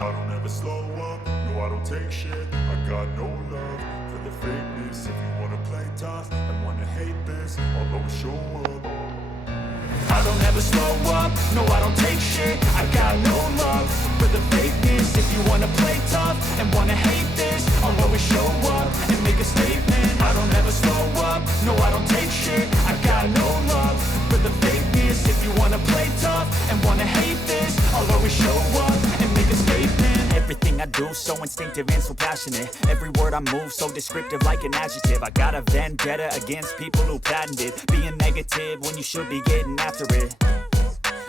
I don't ever slow up, no I don't take shit. I got no love for the fakeness. If you wanna play tough and wanna hate this, I'll always show up. I don't ever slow up, no I don't take shit. I got no love for the fakeness. If you wanna play tough and wanna hate this, I'll always show up and make a statement. I don't ever slow up, no I don't take shit. I got no love for the fakeness. If you wanna play tough and wanna hate this, I'll always show up and make a statement. Everything I do so instinctive and so passionate. Every word I move so descriptive like an adjective. I got a vendetta against people who patented being negative when you should be getting after it.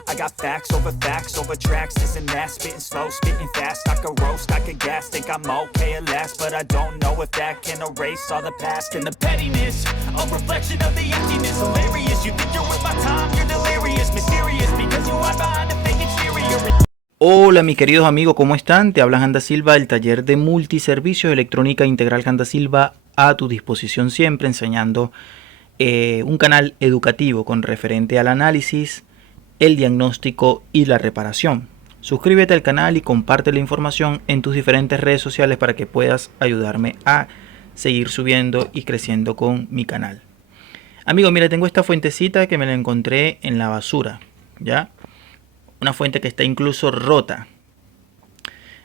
I got facts over tracks, this and that. Spitting slow, spitting fast. I could roast, I could gas. Think I'm okay at last, but I don't know if that can erase all the past. And the pettiness, a reflection of the emptiness. Hilarious, you think you're worth my time, you're delirious. Mysterious, because you hide behind a fake exterior. Hola mis queridos amigos, ¿cómo están? Te habla Janda Silva del taller de multiservicios de electrónica integral Janda Silva, a tu disposición siempre, enseñando un canal educativo con referente al análisis, el diagnóstico y la reparación. Suscríbete al canal y comparte la información en tus diferentes redes sociales para que puedas ayudarme a seguir subiendo y creciendo con mi canal. Amigos, mira, tengo esta fuentecita que me la encontré en la basura, ¿ya? Una fuente que está incluso rota.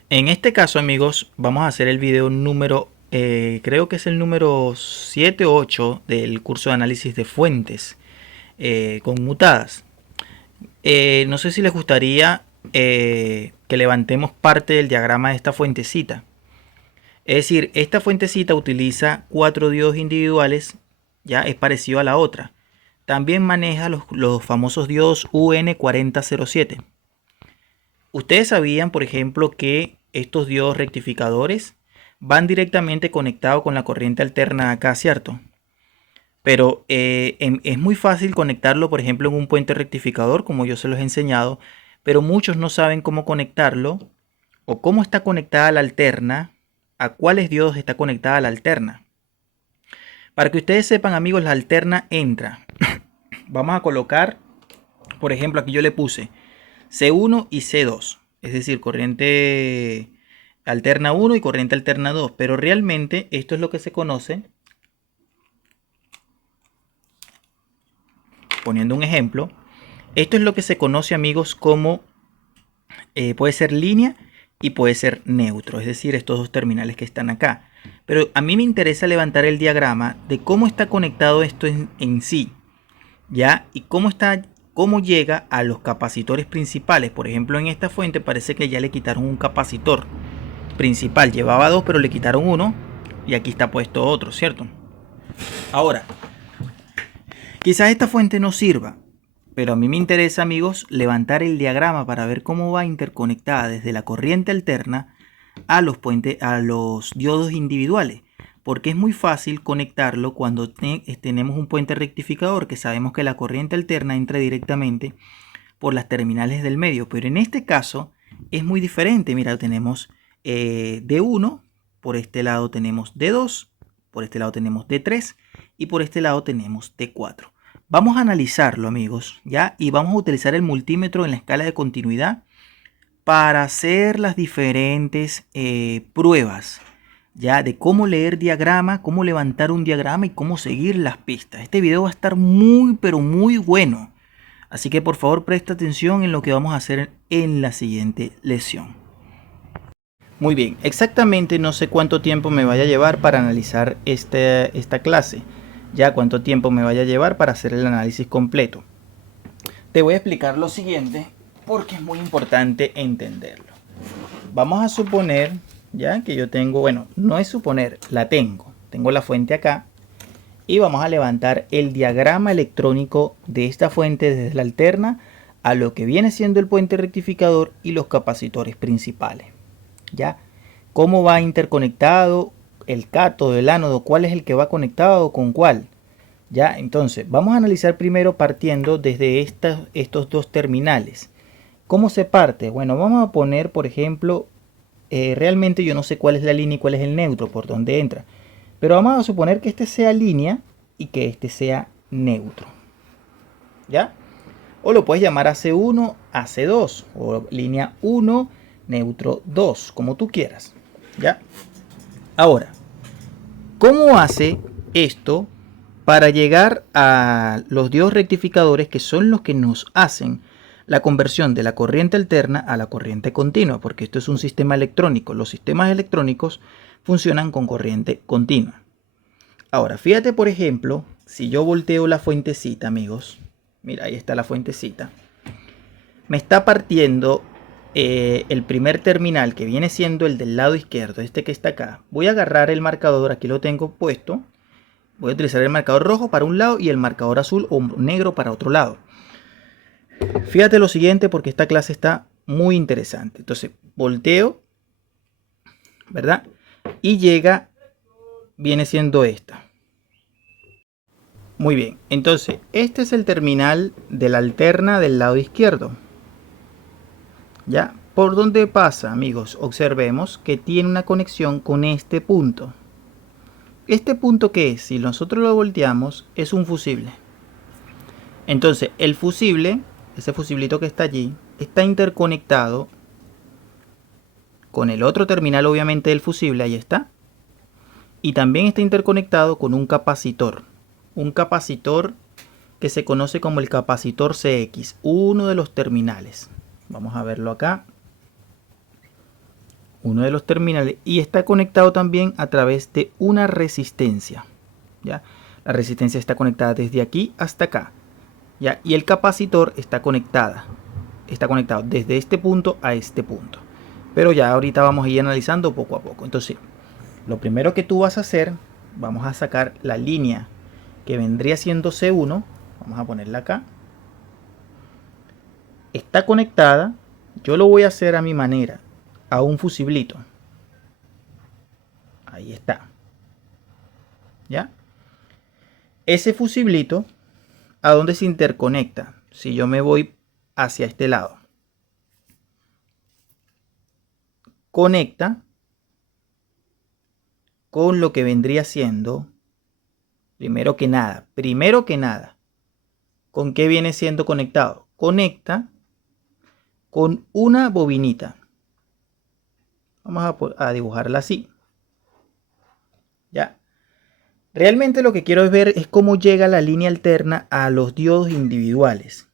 En este caso, amigos, vamos a hacer el video número, creo que es el número 7 o 8 del curso de análisis de fuentes conmutadas. No sé si les gustaría que levantemos parte del diagrama de esta fuentecita. Es decir, esta fuentecita utiliza 4 diodos individuales, ya es parecido a la otra. También maneja los famosos diodos UN4007. Ustedes sabían, por ejemplo, que estos diodos rectificadores van directamente conectados con la corriente alterna acá, ¿cierto? Pero es muy fácil conectarlo, por ejemplo, en un puente rectificador, como yo se los he enseñado, pero muchos no saben cómo conectarlo o cómo está conectada la alterna, a cuáles diodos está conectada la alterna. Para que ustedes sepan, amigos, la alterna entra. Vamos a colocar, por ejemplo, aquí yo le puse C1 y C2, es decir, corriente alterna 1 y corriente alterna 2, pero realmente esto es lo que se conoce, poniendo un ejemplo, esto es lo que se conoce, amigos, como puede ser línea y puede ser neutro, es decir, estos dos terminales que están acá. Pero a mí me interesa levantar el diagrama de cómo está conectado esto en sí, ¿ya? Y cómo llega a los capacitores principales. Por ejemplo, en esta fuente parece que ya le quitaron un capacitor principal. Llevaba 2, pero le quitaron uno. Y aquí está puesto otro, ¿cierto? Ahora, quizás esta fuente no sirva, pero a mí me interesa, amigos, levantar el diagrama para ver cómo va interconectada desde la corriente alterna a los diodos individuales. Porque es muy fácil conectarlo cuando tenemos un puente rectificador, que sabemos que la corriente alterna entra directamente por las terminales del medio. Pero en este caso es muy diferente. Mira, tenemos D1, por este lado tenemos D2, por este lado tenemos D3 y por este lado tenemos D4. Vamos a analizarlo, amigos, ¿ya? Y vamos a utilizar el multímetro en la escala de continuidad para hacer las diferentes pruebas, ya, de cómo leer diagrama, cómo levantar un diagrama y cómo seguir las pistas. Este video va a estar muy, pero muy bueno. Así que por favor presta atención en lo que vamos a hacer en la siguiente lección. Muy bien, exactamente no sé cuánto tiempo me vaya a llevar para analizar esta clase. Ya cuánto tiempo me vaya a llevar para hacer el análisis completo. Te voy a explicar lo siguiente porque es muy importante entenderlo. Vamos a suponer ya que yo tengo, bueno, no es suponer, tengo la fuente acá y vamos a levantar el diagrama electrónico de esta fuente desde la alterna a lo que viene siendo el puente rectificador y los capacitores principales. Ya, cómo va interconectado el cátodo, el ánodo, cuál es el que va conectado con cuál. Ya, entonces vamos a analizar primero partiendo desde estos dos terminales. ¿Cómo se parte? Bueno, vamos a poner, por ejemplo, realmente yo no sé cuál es la línea y cuál es el neutro, por dónde entra. Pero vamos a suponer que este sea línea y que este sea neutro. ¿Ya? O lo puedes llamar AC1, AC2, o línea 1, neutro 2, como tú quieras. ¿Ya? Ahora, ¿cómo hace esto para llegar a los diodos rectificadores, que son los que nos hacen la conversión de la corriente alterna a la corriente continua? Porque esto es un sistema electrónico. Los sistemas electrónicos funcionan con corriente continua. Ahora, fíjate, por ejemplo, si yo volteo la fuentecita, amigos. Mira, ahí está la fuentecita. Me está partiendo el primer terminal, que viene siendo el del lado izquierdo, este que está acá. Voy a agarrar el marcador, aquí lo tengo puesto. Voy a utilizar el marcador rojo para un lado y el marcador azul o negro para otro lado. Fíjate lo siguiente, porque esta clase está muy interesante. Entonces, volteo, ¿verdad? Y llega, viene siendo esta. Muy bien, entonces, este es el terminal de la alterna del lado izquierdo. ¿Ya? ¿Por dónde pasa, amigos? Observemos que tiene una conexión con este punto. ¿Este punto qué es? Si nosotros lo volteamos, es un fusible. Entonces, el fusible, ese fusiblito que está allí, está interconectado con el otro terminal, obviamente, del fusible, ahí está. Y también está interconectado con un capacitor. Un capacitor que se conoce como el capacitor CX, uno de los terminales. Vamos a verlo acá. Uno de los terminales, y está conectado también a través de una resistencia. ¿Ya? La resistencia está conectada desde aquí hasta acá. ¿Ya? Y el capacitor está conectado desde este punto a este punto. Pero ya ahorita vamos a ir analizando poco a poco. Entonces, lo primero que tú vas a hacer, vamos a sacar la línea que vendría siendo C1. Vamos a ponerla acá. Está conectada. Yo lo voy a hacer a mi manera, a un fusiblito. Ahí está. ¿Ya? Ese fusiblito, ¿a dónde se interconecta? Si yo me voy hacia este lado, conecta con lo que vendría siendo, primero que nada, ¿con qué viene siendo conectado? Conecta con una bobinita. Vamos a dibujarla así. ¿Ya? Realmente lo que quiero ver es cómo llega la línea alterna a los diodos individuales.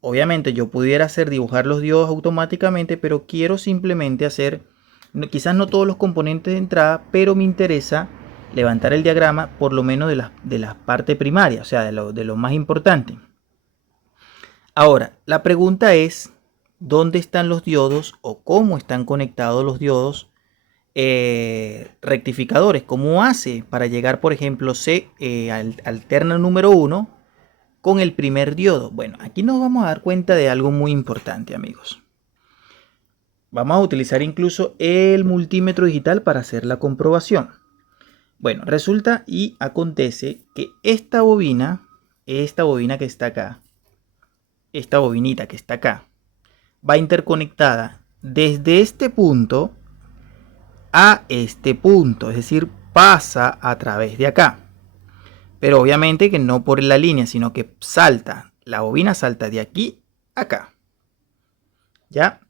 Obviamente yo pudiera dibujar los diodos automáticamente, pero quiero simplemente hacer, quizás no todos los componentes de entrada, pero me interesa levantar el diagrama por lo menos de la parte primaria, o sea, de lo más importante. Ahora, la pregunta es, ¿dónde están los diodos o cómo están conectados los diodos rectificadores? ¿Cómo hace para llegar, por ejemplo, alterna número 1 con el primer diodo? Bueno, aquí nos vamos a dar cuenta de algo muy importante, amigos. Vamos a utilizar incluso el multímetro digital para hacer la comprobación. Bueno, resulta y acontece que esta bobina que está acá, esta bobinita que está acá, va interconectada desde este punto a este punto, es decir, pasa a través de acá. Pero obviamente que no por la línea, sino que la bobina salta de aquí a acá. ¿Ya?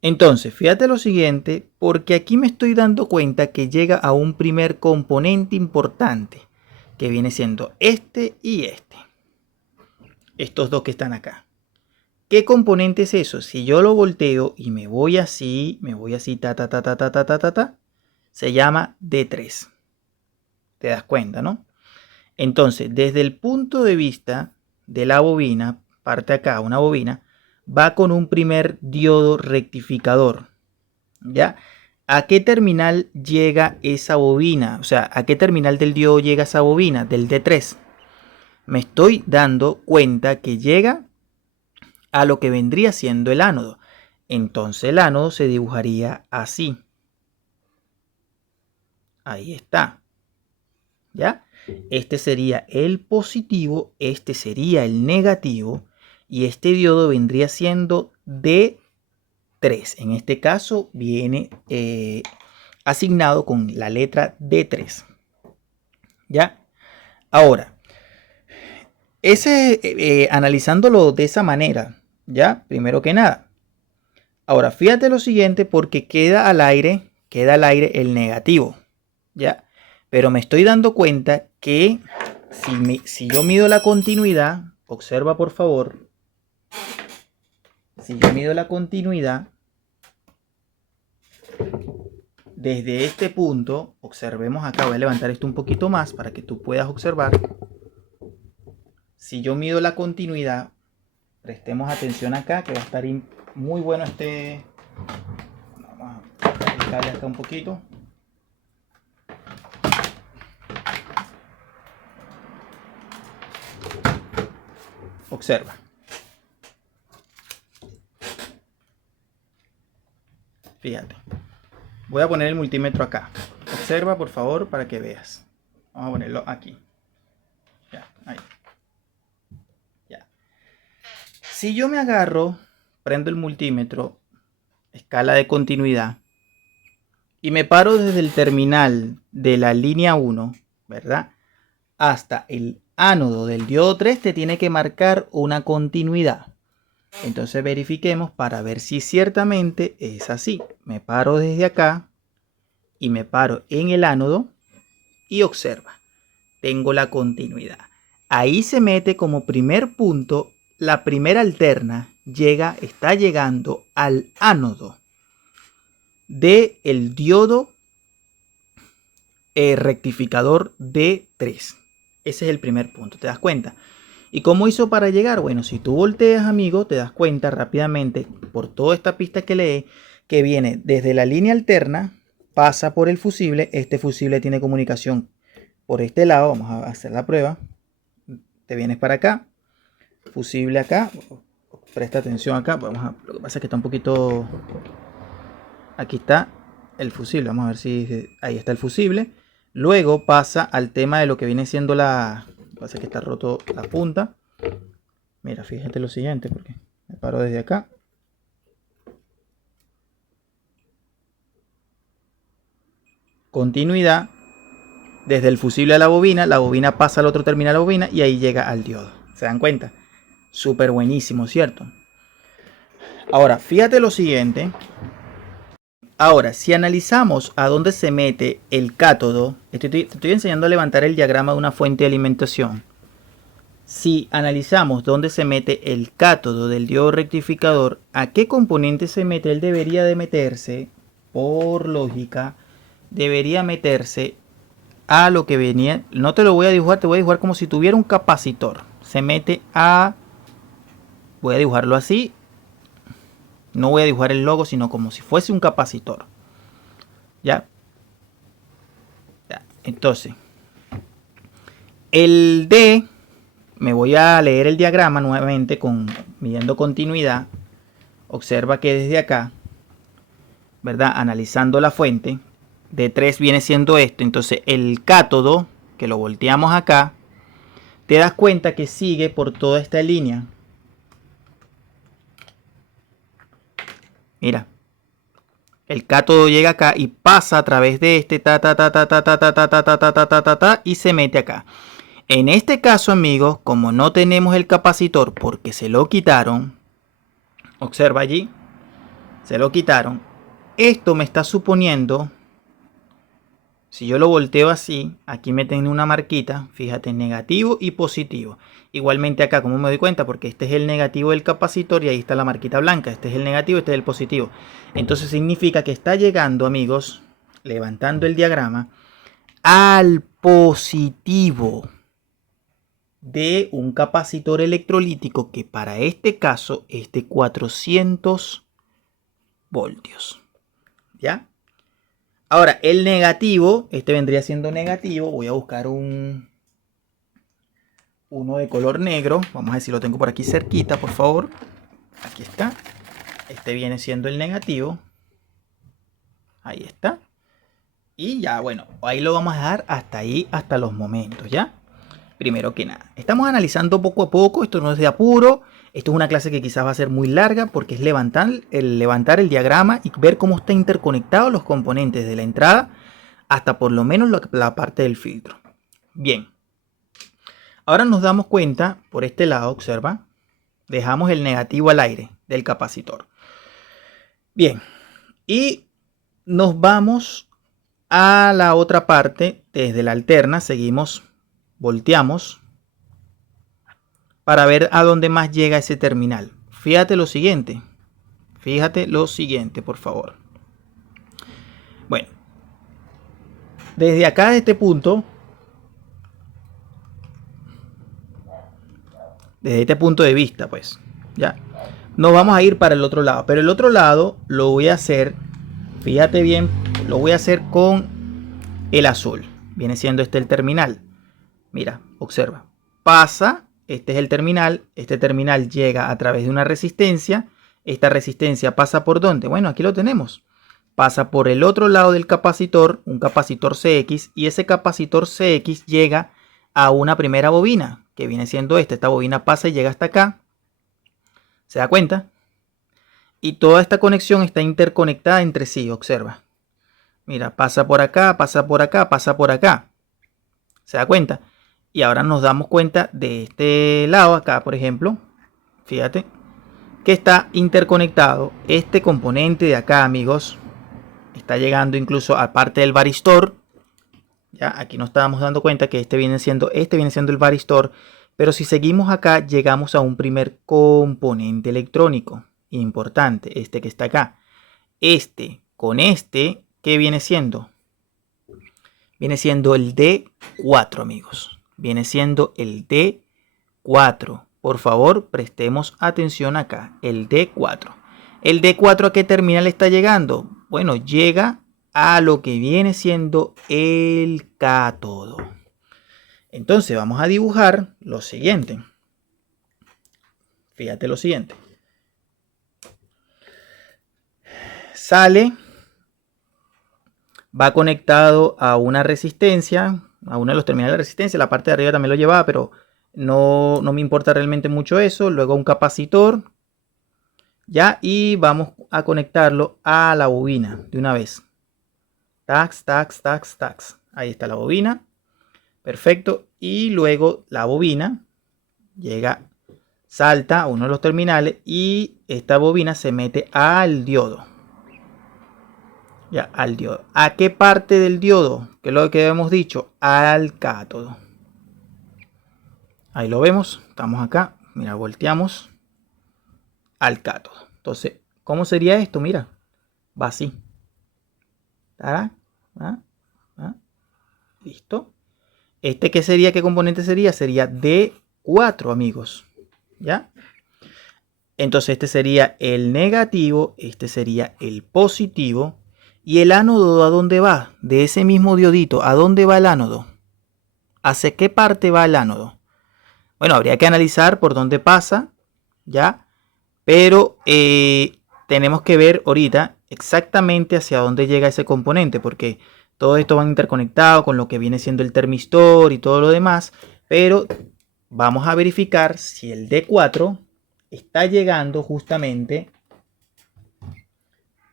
Entonces, fíjate lo siguiente, porque aquí me estoy dando cuenta que llega a un primer componente importante, que viene siendo este y este. Estos dos que están acá. ¿Qué componente es eso? Si yo lo volteo y me voy así, se llama D3. ¿Te das cuenta, no? Entonces, desde el punto de vista de la bobina, parte acá, una bobina, va con un primer diodo rectificador. ¿Ya? ¿A qué terminal llega esa bobina? O sea, ¿a qué terminal del diodo llega esa bobina? Del D3. Me estoy dando cuenta que llega a lo que vendría siendo el ánodo. Entonces el ánodo se dibujaría así. Ahí está. ¿Ya? Este sería el positivo, este sería el negativo y este diodo vendría siendo D3. En este caso viene asignado con la letra D3. ¿Ya? Ahora, analizándolo de esa manera, ¿ya? Primero que nada, Ahora, fíjate lo siguiente porque queda al aire el negativo, ¿ya? Pero me estoy dando cuenta que si yo mido la continuidad, observa por favor, si yo mido la continuidad desde este punto, observemos acá, voy a levantar esto un poquito más para que tú puedas observar. Si yo mido la continuidad, prestemos atención acá, que va a estar muy bueno este. Vamos a aplicarle acá un poquito. Observa. Fíjate. Voy a poner el multímetro acá. Observa, por favor, para que veas. Vamos a ponerlo aquí. Ya, ahí. Ya. Si yo me agarro, prendo el multímetro, escala de continuidad, y me paro desde el terminal de la línea 1, ¿verdad? Hasta el ánodo del diodo 3 te tiene que marcar una continuidad. Entonces verifiquemos para ver si ciertamente es así. Me paro desde acá y me paro en el ánodo y observa. Tengo la continuidad. Ahí se mete como primer punto la primera alterna. Está llegando al ánodo del diodo rectificador D3. Ese es el primer punto, ¿te das cuenta? ¿Y cómo hizo para llegar? Bueno, si tú volteas, amigo, te das cuenta rápidamente por toda esta pista que lee que viene desde la línea alterna, pasa por el fusible. Este fusible tiene comunicación por este lado. Vamos a hacer la prueba. Te vienes para acá, fusible acá, presta atención acá. Lo que pasa es que está un poquito. Aquí está el fusible. Vamos a ver si ahí está el fusible. Luego pasa al tema de lo que viene siendo la. Pasa que está roto la punta. Mira, fíjate lo siguiente, porque me paro desde acá. Continuidad. Desde el fusible a la bobina pasa al otro terminal de la bobina y ahí llega al diodo. ¿Se dan cuenta? Súper buenísimo, ¿cierto? Ahora, fíjate lo siguiente. Ahora, si analizamos a dónde se mete el cátodo, te estoy enseñando a levantar el diagrama de una fuente de alimentación. Si analizamos dónde se mete el cátodo del diodo rectificador, ¿a qué componente se mete? Él debería de meterse, por lógica, debería meterse a lo que venía. No te lo voy a dibujar, te voy a dibujar como si tuviera un capacitor. Se mete a... Voy a dibujarlo así. No voy a dibujar el logo, sino como si fuese un capacitor. ¿Ya? Entonces, el D, me voy a leer el diagrama nuevamente midiendo continuidad. Observa que desde acá, ¿verdad? Analizando la fuente, D3 viene siendo esto. Entonces, el cátodo, que lo volteamos acá, te das cuenta que sigue por toda esta línea. Mira, el cátodo llega acá y pasa a través de este y se mete acá. En este caso, amigos, como no tenemos el capacitor porque se lo quitaron, observa allí, se lo quitaron. Esto me está suponiendo, si yo lo volteo así, aquí me tiene una marquita, fíjate, negativo y positivo. Igualmente acá, como me doy cuenta, porque este es el negativo del capacitor y ahí está la marquita blanca. Este es el negativo, este es el positivo. Entonces significa que está llegando, amigos, levantando el diagrama, al positivo de un capacitor electrolítico que para este caso es de 400 voltios. ¿Ya? Ahora, el negativo, este vendría siendo negativo. Voy a buscar uno de color negro. Vamos a ver si lo tengo por aquí cerquita, por favor. Aquí está. Este viene siendo el negativo. Ahí está. Y ya, bueno, ahí lo vamos a dejar hasta ahí, hasta los momentos, ¿ya? Primero que nada, estamos analizando poco a poco. Esto no es de apuro. Esto es una clase que quizás va a ser muy larga porque es levantar el diagrama y ver cómo están interconectados los componentes de la entrada hasta por lo menos la parte del filtro. Bien. Ahora nos damos cuenta, por este lado, observa, dejamos el negativo al aire del capacitor. Bien, y nos vamos a la otra parte. Desde la alterna seguimos, volteamos para ver a dónde más llega ese terminal. Fíjate lo siguiente, por favor. Bueno, desde acá, de este punto, desde este punto de vista, pues, ya, nos vamos a ir para el otro lado. Pero el otro lado lo voy a hacer, fíjate bien, lo voy a hacer con el azul. Viene siendo este el terminal. Mira, observa. Pasa, este es el terminal. Este terminal llega a través de una resistencia. Esta resistencia pasa por ¿dónde? Bueno, aquí lo tenemos. Pasa por el otro lado del capacitor, un capacitor CX, y ese capacitor CX llega a una primera bobina, que viene siendo esta. Esta bobina pasa y llega hasta acá. ¿Se da cuenta? Y toda esta conexión está interconectada entre sí, observa. Mira, pasa por acá, pasa por acá, pasa por acá. ¿Se da cuenta? Y ahora nos damos cuenta de este lado acá, por ejemplo. Fíjate que está interconectado este componente de acá, amigos. Está llegando incluso a parte del varistor. Ya, aquí nos estábamos dando cuenta que este viene siendo el varistor. Pero si seguimos acá, llegamos a un primer componente electrónico importante, este que está acá. Este con este, ¿qué viene siendo? Viene siendo el D4, amigos. Viene siendo el D4. Por favor, prestemos atención acá. El D4. ¿El D4 a qué terminal está llegando? Bueno, llega a lo que viene siendo el cátodo. Entonces vamos a dibujar lo siguiente. Fíjate lo siguiente. Sale, va conectado a una resistencia, a uno de los terminales de resistencia. La parte de arriba también lo llevaba, pero no me importa realmente mucho eso. Luego un capacitor. Ya, y vamos a conectarlo a la bobina de una vez. Tax, tax, tax, tax. Ahí está la bobina. Perfecto. Y luego la bobina llega, salta a uno de los terminales y esta bobina se mete al diodo. Ya, al diodo. ¿A qué parte del diodo? Que es lo que habíamos dicho. Al cátodo. Ahí lo vemos. Estamos acá. Mira, volteamos. Al cátodo. Entonces, ¿cómo sería esto? Mira, va así. ¿Ah? Listo. ¿Este qué sería? ¿Qué componente sería? Sería D4, amigos. ¿Ya? Entonces este sería el negativo, este sería el positivo. ¿Y el ánodo a dónde va? De ese mismo diodito, ¿a dónde va el ánodo? ¿Hacia qué parte va el ánodo? Bueno, habría que analizar por dónde pasa, ¿ya? Pero tenemos que ver ahorita exactamente hacia dónde llega ese componente, porque todo esto va interconectado con lo que viene siendo el termistor y todo lo demás. Pero vamos a verificar si el D4 está llegando justamente.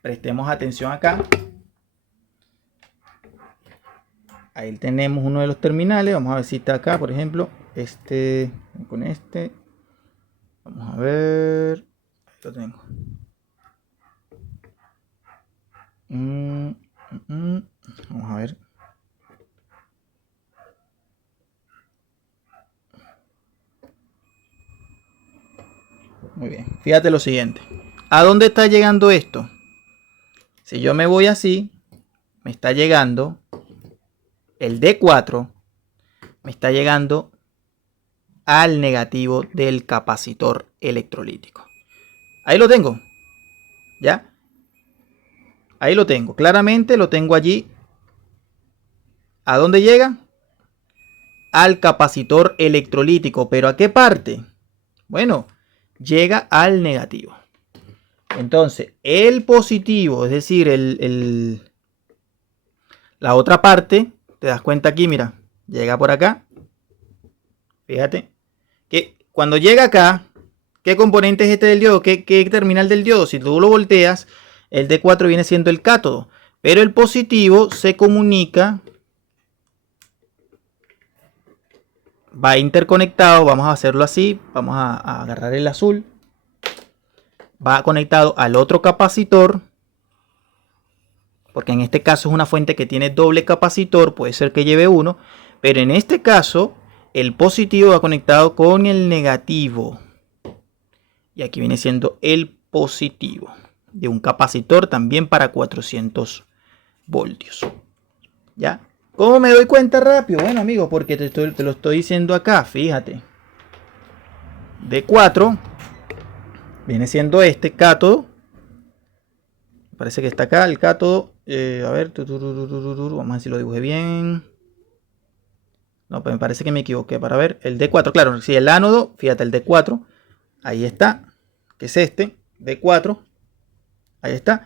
Prestemos atención acá. Ahí tenemos uno de los terminales. Vamos a ver si está acá, por ejemplo. Este con este. Vamos a ver. Ahí lo tengo. Vamos a ver. Muy bien. Fíjate lo siguiente. ¿A dónde está llegando esto? Si yo me voy así, me está llegando el D4, me está llegando al negativo del capacitor electrolítico. Ahí lo tengo. ¿Ya? Ahí lo tengo. Claramente lo tengo allí. ¿A dónde llega? Al capacitor electrolítico. ¿Pero a qué parte? Bueno, llega al negativo. Entonces, el positivo, es decir, la otra parte, te das cuenta aquí, mira, llega por acá. Fíjate que cuando llega acá, ¿qué componente es este del diodo? ¿Qué terminal del diodo? Si tú lo volteas, el D4 viene siendo el cátodo, pero el positivo se comunica, va interconectado, vamos a hacerlo así, vamos a agarrar el azul, va conectado al otro capacitor, porque en este caso es una fuente que tiene doble capacitor, puede ser que lleve uno, pero en este caso el positivo va conectado con el negativo. Y aquí viene siendo el positivo de un capacitor también para 400 voltios. ¿Ya? ¿Cómo me doy cuenta rápido? Bueno, amigos, porque te lo estoy diciendo acá, fíjate. D4 viene siendo este cátodo. Parece que está acá el cátodo. A ver, vamos a ver si lo dibujé bien. No, pues me parece que me equivoqué. Para ver, el D4, claro, si el ánodo, fíjate, el D4, ahí está, que es este, D4, ahí está,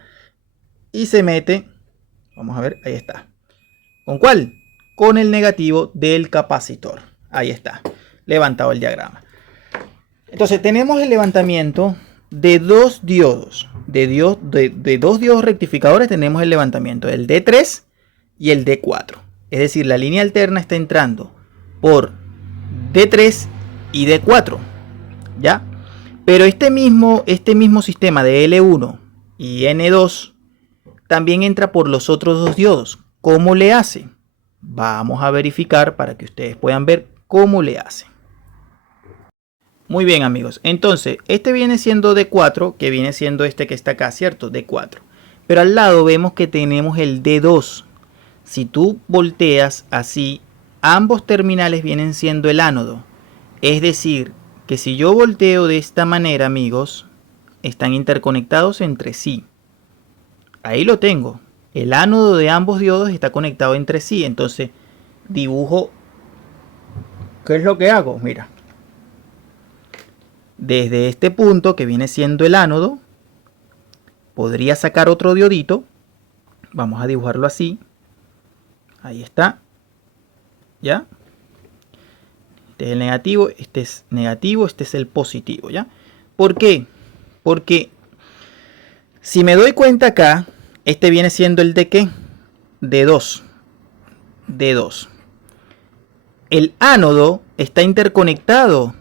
y se mete, vamos a ver, ahí está. ¿Con cuál? Con el negativo del capacitor. Ahí está, levantado el diagrama. Entonces tenemos el levantamiento de dos diodos. De dos diodos rectificadores tenemos el levantamiento del D3 y el D4. Es decir, la línea alterna está entrando por D3 y D4. ¿Ya? Pero este mismo sistema de L1 y N2 también entra por los otros dos diodos. ¿Cómo le hace? Vamos a verificar para que ustedes puedan ver cómo le hace. Muy bien, amigos. Entonces, este viene siendo D4, que viene siendo este que está acá, ¿cierto? D4. Pero al lado vemos que tenemos el D2. Si tú volteas así, ambos terminales vienen siendo el ánodo. Es decir, que si yo volteo de esta manera, amigos, están interconectados entre sí. Ahí lo tengo. El ánodo de ambos diodos está conectado entre sí. Entonces, dibujo. ¿Qué es lo que hago? Mira. Desde este punto, que viene siendo el ánodo, podría sacar otro diodito. Vamos a dibujarlo así. Ahí está. ¿Ya? Este es el negativo, este es negativo, este es el positivo, ¿ya? ¿Por qué? Porque si me doy cuenta acá, este viene siendo el de ¿qué? D2. D2. El ánodo está interconectado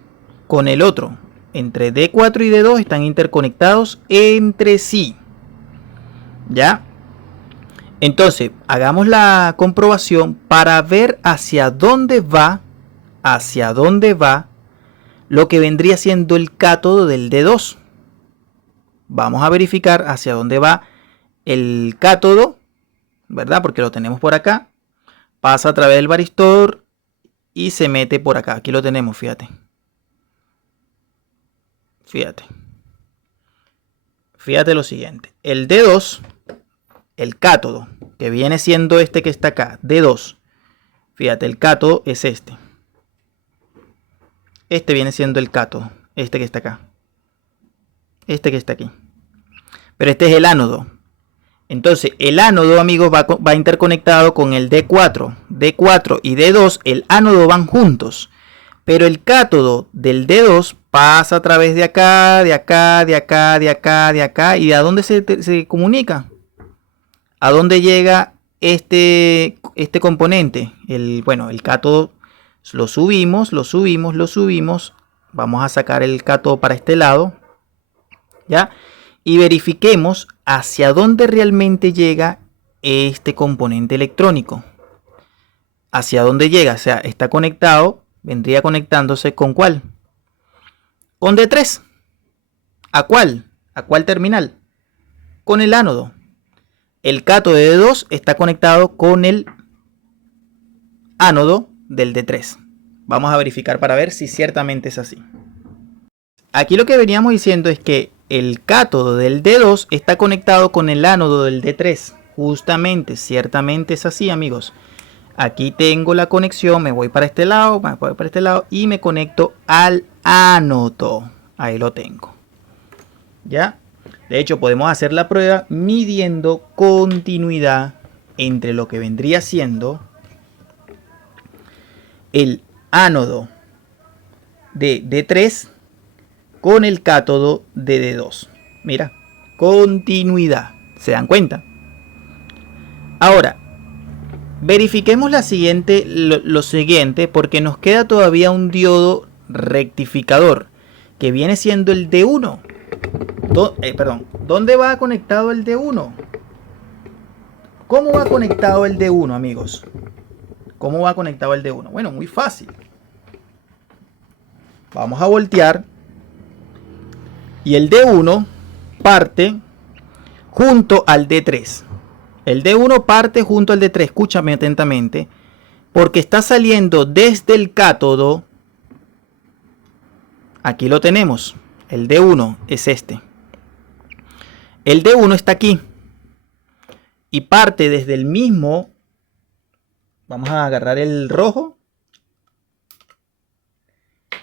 con el otro. Entre D4 y D2 están interconectados entre sí. ¿Ya? Entonces, hagamos la comprobación para ver hacia dónde va lo que vendría siendo el cátodo del D2. Vamos a verificar hacia dónde va el cátodo, ¿verdad? Porque lo tenemos por acá. Pasa a través del varistor y se mete por acá. Aquí lo tenemos, fíjate. Fíjate lo siguiente. El D2, el cátodo, que viene siendo este que está acá, D2. Fíjate, el cátodo es este. Este viene siendo el cátodo, este que está acá. Este que está aquí. Pero este es el ánodo. Entonces, el ánodo, amigos, va interconectado con el D4. D4 y D2, el ánodo van juntos. Pero el cátodo del D2 pasa a través de acá, de acá, de acá, de acá, de acá. ¿Y a dónde se comunica? ¿A dónde llega este componente? El cátodo lo subimos. Vamos a sacar el cátodo para este lado. ¿Ya? Y verifiquemos hacia dónde realmente llega este componente electrónico. Hacia dónde llega. O sea, está conectado. Vendría conectándose con ¿cuál? Con D3. ¿A cuál? ¿A cuál terminal? Con el ánodo. El cátodo de D2 está conectado con el ánodo del D3. Vamos a verificar para ver si ciertamente es así. Aquí lo que veníamos diciendo es que el cátodo del D2 está conectado con el ánodo del D3. Justamente, ciertamente es así, amigos. Aquí tengo la conexión, me voy para este lado, y me conecto al ánodo. Ahí lo tengo. ¿Ya? De hecho, podemos hacer la prueba midiendo continuidad entre lo que vendría siendo el ánodo de D3 con el cátodo de D2. Mira, continuidad. ¿Se dan cuenta? Ahora, verifiquemos lo siguiente, porque nos queda todavía un diodo rectificador, que viene siendo el D1. ¿Dónde va conectado el D1? ¿Cómo va conectado el D1, amigos? ¿Cómo va conectado el D1? Bueno, muy fácil. Vamos a voltear. Y el D1 parte junto al D3. El D1 parte junto al D3. Escúchame atentamente. Porque está saliendo desde el cátodo. Aquí lo tenemos. El D1 es este. El D1 está aquí. Y parte desde el mismo. Vamos a agarrar el rojo.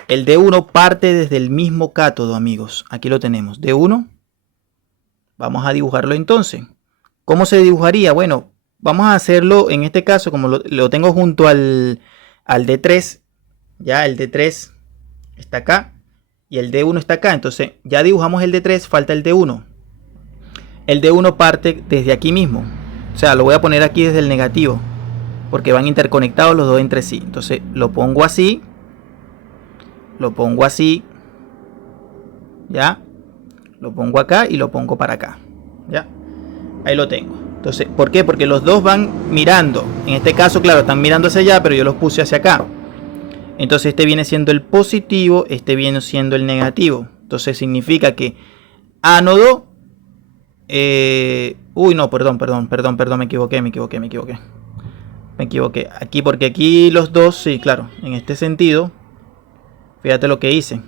El D1 parte desde el mismo cátodo, amigos. Aquí lo tenemos. D1. Vamos a dibujarlo entonces. ¿Cómo se dibujaría? Bueno, vamos a hacerlo en este caso, como lo tengo junto al D3. Ya el D3 está acá. Y el D1 está acá. Entonces ya dibujamos el D3, falta el D1. El D1 parte desde aquí mismo. O sea, lo voy a poner aquí desde el negativo. Porque van interconectados los dos entre sí. Entonces lo pongo así. Lo pongo así. Ya. Lo pongo acá y lo pongo para acá. Ya. Ahí lo tengo. Entonces, ¿por qué? Porque los dos van mirando. En este caso, claro, están mirando hacia allá, pero yo los puse hacia acá. Entonces este viene siendo el positivo, este viene siendo el negativo. Entonces significa que ánodo... uy, no, perdón, me equivoqué. Aquí, porque aquí los dos, sí, claro, en este sentido... Fíjate lo que hice.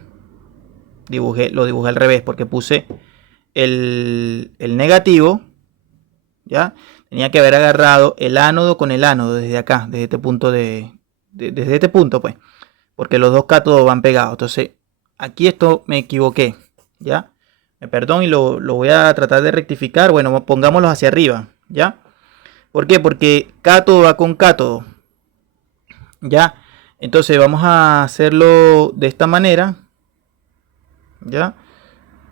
Lo dibujé al revés porque puse el negativo. ¿Ya? Tenía que haber agarrado el ánodo con el ánodo desde acá, desde este punto desde este punto, pues. Porque los dos cátodos van pegados. Entonces, aquí esto me equivoqué. ¿Ya? Perdón, y lo voy a tratar de rectificar. Bueno, pongámoslos hacia arriba. ¿Ya? ¿Por qué? Porque cátodo va con cátodo. ¿Ya? Entonces vamos a hacerlo de esta manera. Ya.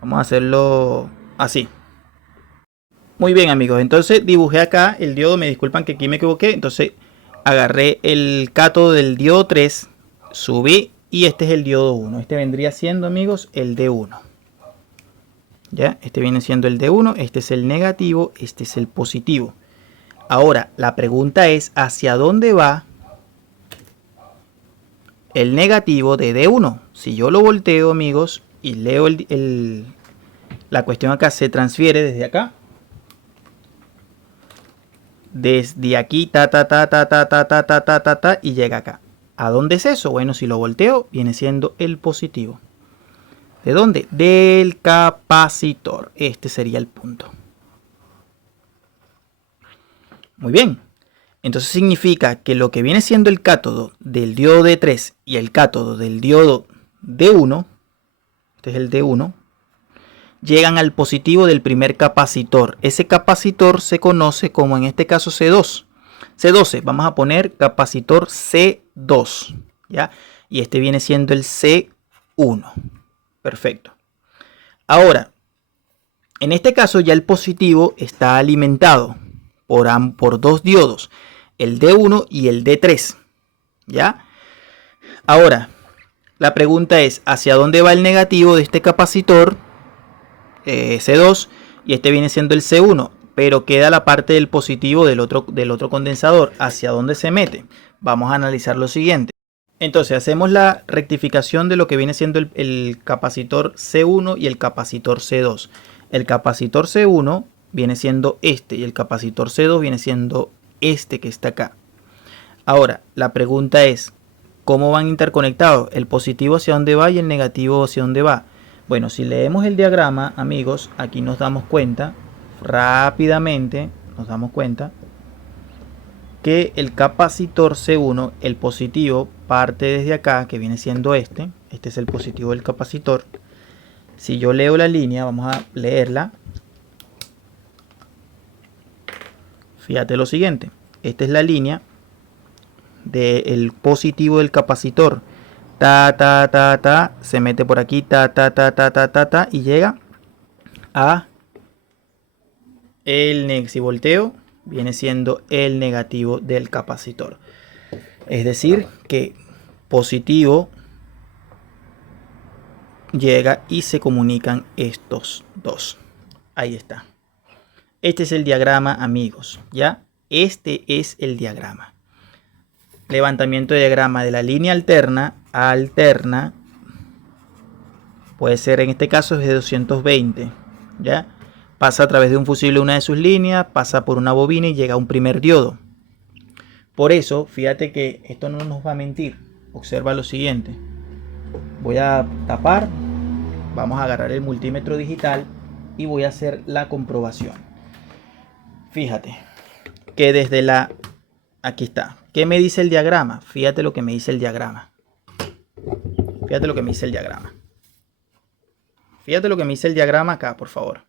Vamos a hacerlo así. Muy bien, amigos. Entonces dibujé acá el diodo. Me disculpan que aquí me equivoqué. Entonces agarré el cátodo del diodo 3. Subí. Y este es el diodo 1. Este vendría siendo, amigos, el D1. Ya. Este viene siendo el D1. Este es el negativo. Este es el positivo. Ahora, la pregunta es: ¿hacia dónde va el negativo de D1? Si yo lo volteo, amigos, y leo la cuestión acá, se transfiere desde acá. Desde aquí, y llega acá. ¿A dónde es eso? Bueno, si lo volteo, viene siendo el positivo. ¿De dónde? Del capacitor. Este sería el punto. Muy bien. Entonces significa que lo que viene siendo el cátodo del diodo D3 y el cátodo del diodo D1, este es el D1, llegan al positivo del primer capacitor. Ese capacitor se conoce como, en este caso, C2. C12, vamos a poner capacitor C2, ¿ya? Y este viene siendo el C1. Perfecto. Ahora, en este caso ya el positivo está alimentado por dos diodos, el D1 y el D3, ¿ya? Ahora, la pregunta es: ¿hacia dónde va el negativo de este capacitor C2? Y este viene siendo el C1, pero queda la parte del positivo del otro condensador. ¿Hacia dónde se mete? Vamos a analizar lo siguiente. Entonces hacemos la rectificación de lo que viene siendo el capacitor C1 y el capacitor C2. El capacitor C1 viene siendo este y el capacitor C2 viene siendo este que está acá. Ahora, la pregunta es: ¿cómo van interconectados? ¿El positivo hacia dónde va y el negativo hacia dónde va? Bueno, si leemos el diagrama, amigos, aquí nos damos cuenta, rápidamente nos damos cuenta que el capacitor C1, el positivo, parte desde acá, que viene siendo este. Este es el positivo del capacitor. Si yo leo la línea, vamos a leerla. Fíjate lo siguiente. Esta es la línea del positivo del capacitor. Se mete por aquí, y llega a si volteo, viene siendo el negativo del capacitor. Es decir, que positivo llega y se comunican estos dos. Ahí está. Este es el diagrama, amigos, ¿ya? Este es el diagrama. Levantamiento de diagrama de la línea alterna a alterna. Puede ser, en este caso es de 220. ¿Ya? Pasa a través de un fusible una de sus líneas, pasa por una bobina y llega a un primer diodo. Por eso, fíjate que esto no nos va a mentir. Observa lo siguiente. Voy a tapar. Vamos a agarrar el multímetro digital y voy a hacer la comprobación. Fíjate que desde la... Aquí está. ¿Qué me dice el diagrama? Fíjate lo que me dice el diagrama. Fíjate lo que me dice el diagrama. Fíjate lo que me dice el diagrama acá, por favor.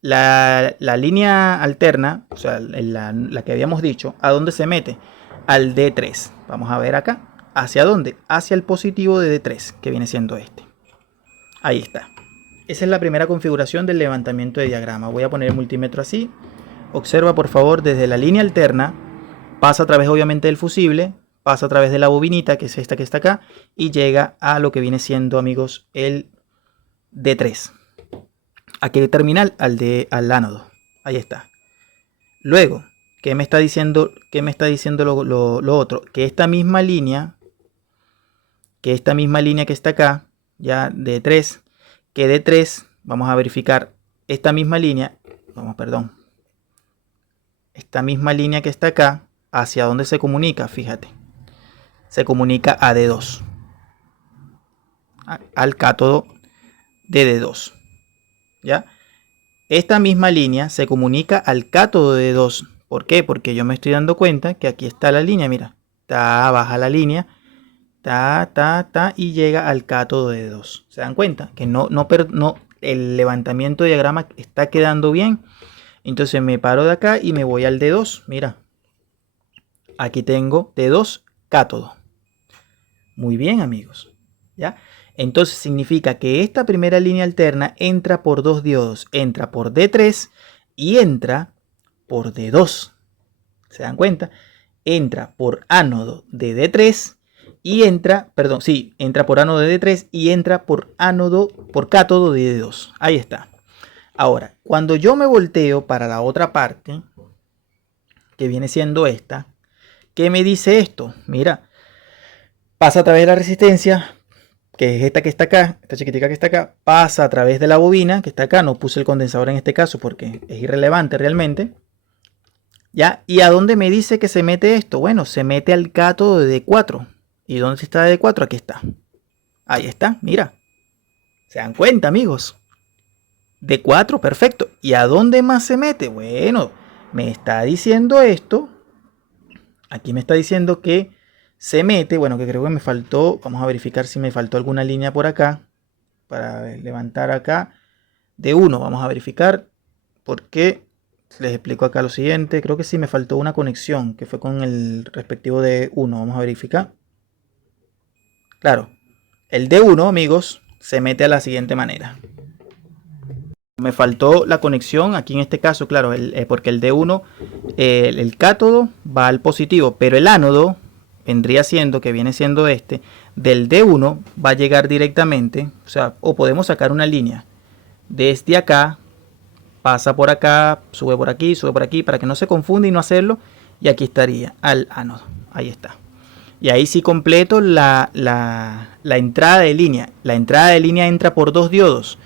La línea alterna, o sea, la que habíamos dicho, ¿a dónde se mete? Al D3. Vamos a ver acá. ¿Hacia dónde? Hacia el positivo de D3, que viene siendo este. Ahí está. Esa es la primera configuración del levantamiento de diagrama. Voy a poner el multímetro así. Observa, por favor, desde la línea alterna, pasa a través obviamente del fusible, pasa a través de la bobinita, que es esta que está acá, y llega a lo que viene siendo, amigos, el D3. ¿A qué terminal? Al ánodo. Ahí está. Luego, ¿qué me está diciendo? ¿Qué me está diciendo lo otro? Que esta misma línea que está acá, ya D3, que D3, vamos a verificar esta misma línea, esta misma línea que está acá, ¿hacia dónde se comunica? Fíjate, se comunica a D2, al cátodo de D2, ¿ya? Esta misma línea se comunica al cátodo de D2. ¿Por qué? Porque yo me estoy dando cuenta que aquí está la línea, mira, baja la línea, y llega al cátodo de D2. ¿Se dan cuenta? Que no, el levantamiento de diagrama está quedando bien. Entonces me paro de acá y me voy al D2. Mira, aquí tengo D2 cátodo. Muy bien, amigos. ¿Ya? Entonces significa que esta primera línea alterna entra por dos diodos. Entra por D3 y entra por D2. ¿Se dan cuenta? Entra por ánodo de D3 y entra por ánodo de D3 y entra por cátodo de D2. Ahí está. Ahora, cuando yo me volteo para la otra parte, que viene siendo esta, ¿qué me dice esto? Mira, pasa a través de la resistencia, que es esta que está acá, esta chiquitica que está acá, pasa a través de la bobina, que está acá, no puse el condensador en este caso porque es irrelevante realmente. ¿Ya? ¿Y a dónde me dice que se mete esto? Bueno, se mete al cátodo de D4. ¿Y dónde está D4? Aquí está. Ahí está, mira. ¿Se dan cuenta, amigos? D4, perfecto. ¿Y a dónde más se mete? Bueno, me está diciendo esto. Aquí me está diciendo que se mete. Bueno, que creo que me faltó. Vamos a verificar si me faltó alguna línea por acá. Para levantar acá. D1, vamos a verificar. Porque les explico acá lo siguiente. Creo que sí me faltó una conexión. Que fue con el respectivo D1. Vamos a verificar. Claro, el D1, amigos, se mete a la siguiente manera. Me faltó la conexión aquí en este caso, claro, porque el D1, el cátodo va al positivo, pero el ánodo vendría siendo, que viene siendo este, del D1 va a llegar directamente, o podemos sacar una línea desde acá, pasa por acá, sube por aquí, para que no se confunda y no hacerlo, y aquí estaría al ánodo, ahí está. Y ahí sí completo la entrada de línea. La entrada de línea entra por dos diodos.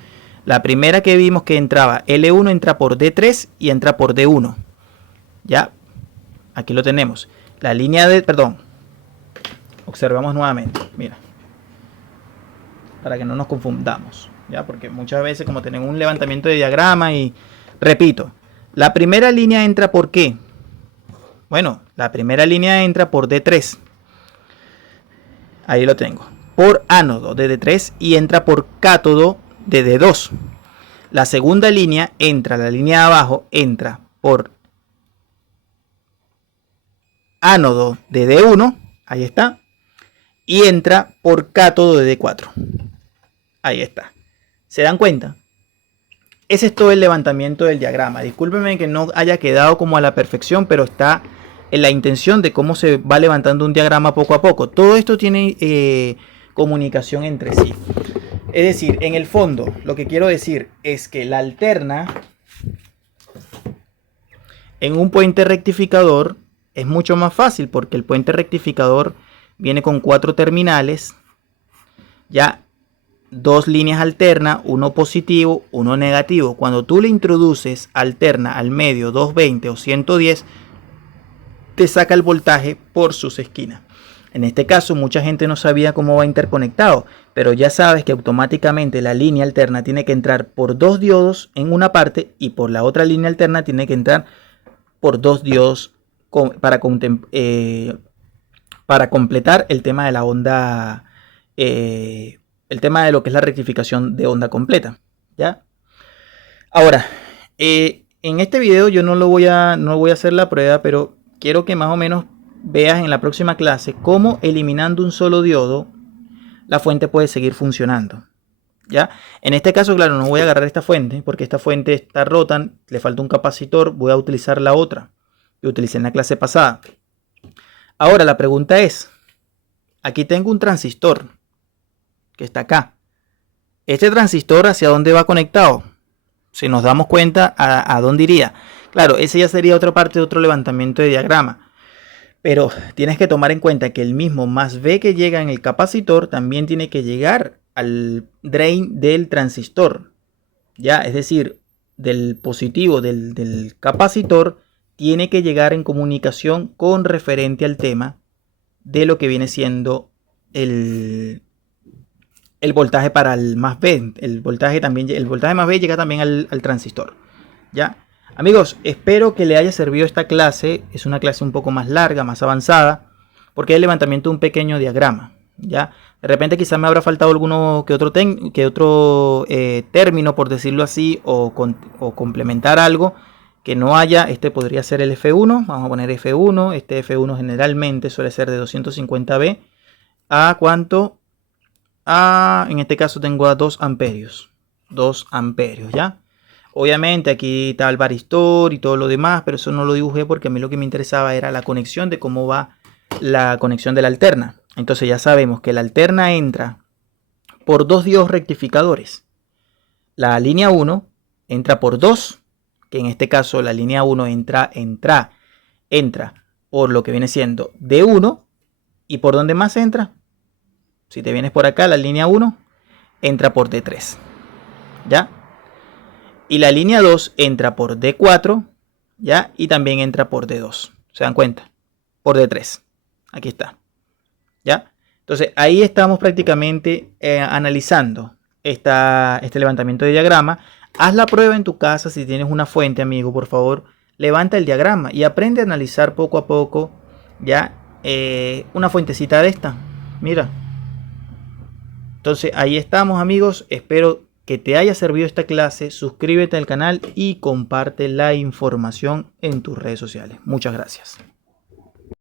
La primera que vimos que entraba L1 entra por D3 y entra por D1. Ya, aquí lo tenemos. La línea de, observamos nuevamente, mira. Para que no nos confundamos, ya, porque muchas veces como tenemos un levantamiento de diagrama y repito, la primera línea entra por ¿qué? Bueno, la primera línea entra por D3. Ahí lo tengo. Por ánodo de D3 y entra por cátodo de D2. La segunda línea entra, la línea de abajo entra por ánodo de D1. Ahí está. Y entra por cátodo de D4. Ahí está. ¿Se dan cuenta? Ese es todo el levantamiento del diagrama. Discúlpenme que no haya quedado como a la perfección, pero está en la intención de cómo se va levantando un diagrama poco a poco. Todo esto tiene comunicación entre sí. Es decir, en el fondo, lo que quiero decir es que la alterna En un puente rectificador es mucho más fácil porque el puente rectificador viene con 4 terminales, ya 2 líneas alternas, uno positivo, uno negativo. Cuando tú le introduces alterna al medio 220 o 110, te saca el voltaje por sus esquinas. En este caso mucha gente no sabía cómo va interconectado, pero ya sabes que automáticamente la línea alterna tiene que entrar por 2 diodos en una parte y por la otra línea alterna tiene que entrar por 2 diodos para completar el tema de la onda, el tema de lo que es la rectificación de onda completa, ¿ya? Ahora, en este video yo no voy a hacer la prueba, pero quiero que más o menos veas en la próxima clase cómo eliminando un solo diodo la fuente puede seguir funcionando, ¿ya? En este caso, claro, no voy a agarrar esta fuente porque esta fuente está rota, le falta un capacitor, voy a utilizar la otra que utilicé en la clase pasada. Ahora la pregunta es, aquí tengo un transistor que está acá. Este transistor, ¿hacia dónde va conectado? Si nos damos cuenta, ¿a dónde iría? Claro, ese ya sería otra parte de otro levantamiento de diagrama. Pero tienes que tomar en cuenta que el mismo más V que llega en el capacitor también tiene que llegar al drain del transistor. Ya, es decir, del positivo del capacitor tiene que llegar en comunicación con referente al tema de lo que viene siendo el voltaje para el más V. El voltaje más V llega también al transistor. ¿Ya? Amigos, espero que le haya servido esta clase. Es una clase un poco más larga, más avanzada, porque es el levantamiento de un pequeño diagrama. ¿Ya? De repente quizás me habrá faltado alguno que otro término, por decirlo así, o complementar algo que no haya. Este podría ser el F1. Vamos a poner F1. Este F1 generalmente suele ser de 250V. ¿A cuánto? En este caso tengo a 2 amperios. 2 amperios, ¿ya? Obviamente aquí está el varistor y todo lo demás, pero eso no lo dibujé porque a mí lo que me interesaba era la conexión de cómo va la conexión de la alterna. Entonces ya sabemos que la alterna entra por 2 diodos rectificadores. La línea 1 entra por 2, que en este caso la línea 1 entra por lo que viene siendo D1. ¿Y por dónde más entra? Si te vienes por acá, la línea 1 entra por D3. ¿Ya? Y la línea 2 entra por D4, ¿ya? Y también entra por D2. ¿Se dan cuenta? Por D3. Aquí está. ¿Ya? Entonces, ahí estamos prácticamente analizando este levantamiento de diagrama. Haz la prueba en tu casa. Si tienes una fuente, amigo, por favor, levanta el diagrama y aprende a analizar poco a poco, ¿ya? Una fuentecita de esta. Mira. Entonces, ahí estamos, amigos. Espero que te haya servido esta clase, suscríbete al canal y comparte la información en tus redes sociales. Muchas gracias.